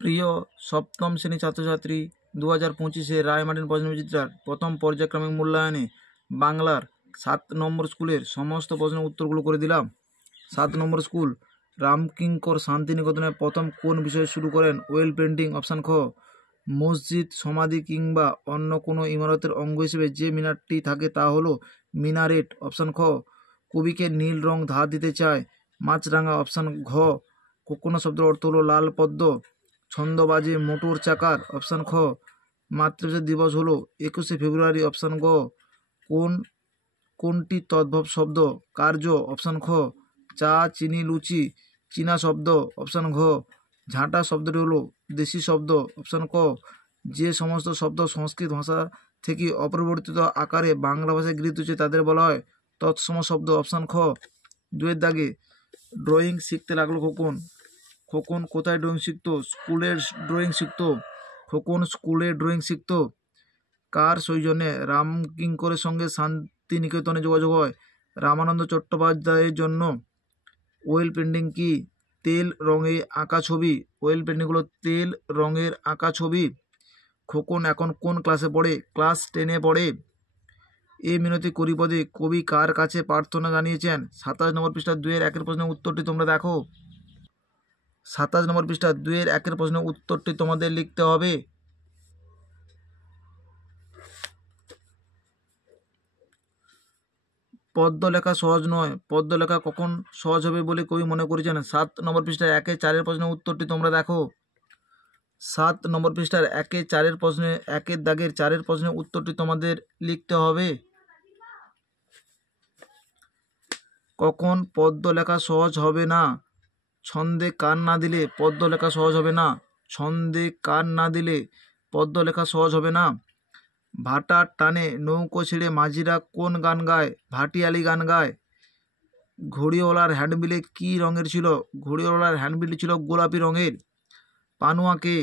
প্রিয় সপ্তম শ্রেণী ছাত্রছাত্রী, 2025-এ রায়মার্টিন প্রশ্নবিচিত্রার প্রথম পর্যায়ক্রমিক মূল্যায়নে বাংলার 7 নম্বর স্কুলের সমস্ত প্রশ্নের উত্তরগুলো করে দিলাম। 7 নম্বর স্কুল রামকিঙ্কর শান্তিনিকেতনে প্রথম কোন বিষয়ে শুরু করেন? Well painting. অপশান খ। মসজিদ, সমাধি কিংবা অন্য কোনো ইমারতের অঙ্গ হিসেবে যে মিনারটি থাকে তা হলো মিনারেট। অপশান খ। কবিকে নীল রং ধার দিতে চায় মাছরাঙা। অপশান ঘ। কোকোনা শব্দের অর্থ হলো লাল পদ্ম। ছন্দবাজে মোটর চাকার। অপশান খ। মাতৃভাষা দিবস হলো 21শে ফেব্রুয়ারি। অপশান গ। কোনটি তদ্ভব শব্দ? কার্য। অপশান খ। চা, চিনি, লুচি চীনা শব্দ। অপশান ঘ। ঝাঁটা শব্দটি হলো দেশি শব্দ। অপশান ক। যে সমস্ত শব্দ সংস্কৃত ভাষা থেকে অপরিবর্তিত আকারে বাংলা ভাষায় গৃহীত হচ্ছে তাদের বলা হয় তৎসম শব্দ। অপশান খ। 2-এর দাগে ড্রয়িং শিখতে লাগলো খোকন। খোকন কোথায় ড্রয়িং শিখতো? স্কুলের ড্রয়িং শিখতো। খোকন স্কুলে ড্রয়িং শিখতো। কার সৌজন্যে রামকিঙ্করের সঙ্গে শান্তিনিকেতনে যোগাযোগ হয়? রামানন্দ চট্টোপাধ্যায়ের জন্য। ওয়েল পেন্টিং কি? তেল রঙে আঁকা ছবি। ওয়েল পেন্টিং হলো তেল রঙের আঁকা ছবি। খোকন এখন কোন ক্লাসে পড়ে? ক্লাস 10-এ পড়ে। এ মিনতি করি পদে কবি কার কাছে প্রার্থনা জানিয়েছেন? 27 নম্বর পৃষ্ঠা 2-এর 1-এর প্রশ্নের উত্তরটি তোমরা দেখো। 27 নম্বর পৃষ্ঠা 2-এর 1-এর প্রশ্নের উত্তরটি তোমাদের লিখতে হবে। পদ্য লেখা সহজ নয়। পদ্য লেখা কখন সহজ হবে বলে কবি মনে করেছেন? 7 নম্বর পৃষ্ঠায় 1-4-এর প্রশ্নের উত্তরটি তোমরা দেখো। 7 নম্বর পৃষ্ঠার 1-4-এর প্রশ্নে 1-এর দাগের 4-এর প্রশ্নের উত্তরটি তোমাদের লিখতে হবে। কখন পদ্য লেখা সহজ হবে না? ছন্দে কান না দিলে পদ্য লেখা সহজ হবে না। ছন্দে কান না দিলে পদ্য লেখা সহজ হবে না। ভাটার টানে নৌকো ছেড়ে মাঝিরা কোন গান গায়? ভাটিয়ালি গান গায়। ঘড়িওয়ালার হ্যান্ডবিলে কী রঙের ছিল? ঘড়িওয়ালার হ্যান্ডবিলটি ছিল গোলাপি রঙের। পানুয়াকে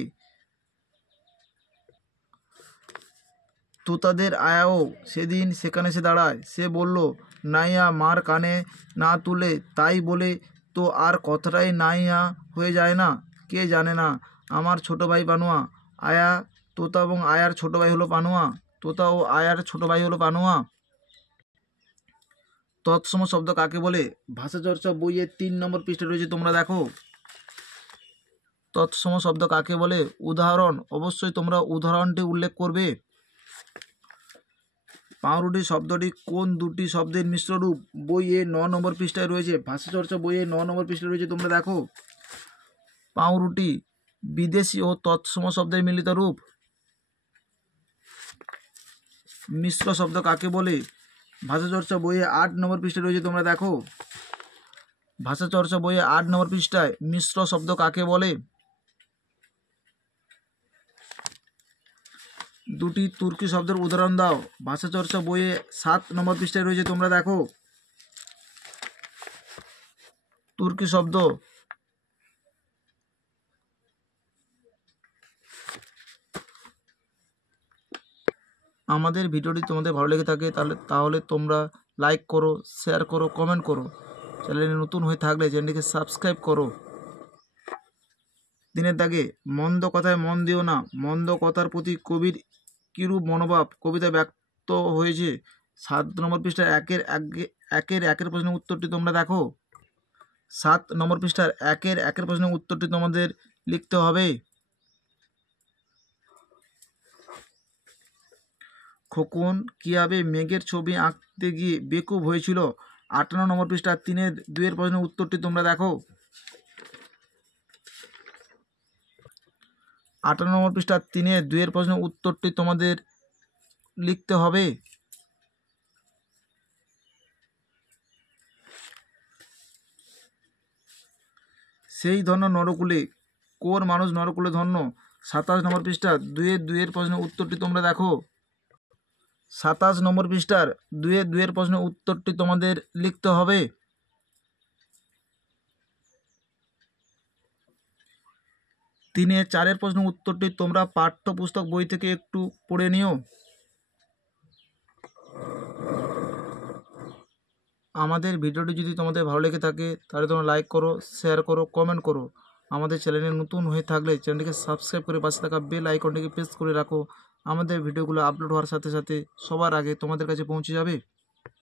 তোতাদের আয়াও সেদিন সেখানে সে দাঁড়ায়। সে বলল, নাইয়া মার কানে না তুলে, তাই বলে তো আর কথাটাই নাইয়া হয়ে যায় না। কে জানে না আমার ছোট ভাই পানুয়া। আয়া তোতা এবং আয়ার ছোট ভাই হলো পানুয়া। তোতা ও আয়ার ছোট ভাই হলো পানুয়া। তৎসম শব্দ কাকে বলে? ভাষাচর্চা বইয়ের 3 নম্বর পৃষ্ঠা রয়েছে, তোমরা দেখো। তৎসম শব্দ কাকে বলে? উদাহরণ। অবশ্যই তোমরা উদাহরণটি উল্লেখ করবে। পাউরুটি শব্দটি কোন দুটি শব্দের মিশ্র রূপ? বইয়ে 9 নম্বর পৃষ্ঠায় রয়েছে। ভাষাচর্চা বইয়ে 9 নম্বর পৃষ্ঠায় রয়েছে, তোমরা দেখো। পাউরুটি বিদেশি ও তৎসম শব্দের মিলিত রূপ। মিশ্র শব্দ কাকে বলে? ভাষাচর্চা বইয়ে 8 নম্বর পৃষ্ঠায় রয়েছে, তোমরা দেখো। ভাষাচর্চা বইয়ে 8 নম্বর পৃষ্ঠায় মিশ্র শব্দ কাকে বলে? দুটি তুর্কি শব্দের উদাহরণ দাও। ভাষাচর্চা বইয়ে 7 নম্বর পৃষ্ঠায় রয়েছে, তোমরা দেখো। তুর্কি শব্দ। আমাদের ভিডিওটি তোমাদের ভালো লেগে থাকে তাহলে তোমরা লাইক করো, শেয়ার করো, কমেন্ট করো। চ্যানেলে নতুন হয়ে থাকলে চ্যানেলটিকে সাবস্ক্রাইব করো। দিনের দাগে মন্দ কথায় মন দিও না। মন্দ কথার প্রতি কবির কিরূপ মনোভাব কবিতা ব্যক্ত হয়েছে? 7 নম্বর পৃষ্ঠায় 1-এর প্রশ্নের উত্তরটি তোমরা দেখো। 7 নম্বর পৃষ্ঠার 1-এর প্রশ্নের উত্তরটি তোমাদের লিখতে হবে। খোকন কিভাবে মেঘের ছবি আঁকতে গিয়ে বেকুব হয়েছিল? 58 নম্বর পৃষ্ঠার 3-2-এর প্রশ্নের উত্তরটি তোমরা দেখো। 58 নম্বর পৃষ্ঠার 3-2-এর প্রশ্নের উত্তরটি তোমাদের লিখতে হবে। সেই ধন্য নরকুলে কোন মানুষ নরকুলে ধন্য? 27 নম্বর পৃষ্ঠার 2-2-এর প্রশ্নের উত্তরটি তোমরা দেখো। 27 নম্বর পৃষ্ঠার 2-2-এর প্রশ্নের উত্তরটি তোমাদের লিখতে হবে। 3-4-এর প্রশ্নের উত্তরটি তোমরা পাঠ্যপুস্তক বই থেকে একটু পড়ে নিও। আমাদের ভিডিওটি যদি তোমাদের ভালো লেগে থাকে তাহলে তোমরা লাইক করো, শেয়ার করো, কমেন্ট করো। আমাদের চ্যানেলে নতুন হয়ে থাকলে চ্যানেলটিকে সাবস্ক্রাইব করে পাশে থাকা বেল আইকনটিকে প্রেস করে রাখো। আমাদের ভিডিওগুলো আপলোড হওয়ার সাথে সাথে সবার আগে তোমাদের কাছে পৌঁছে যাবে।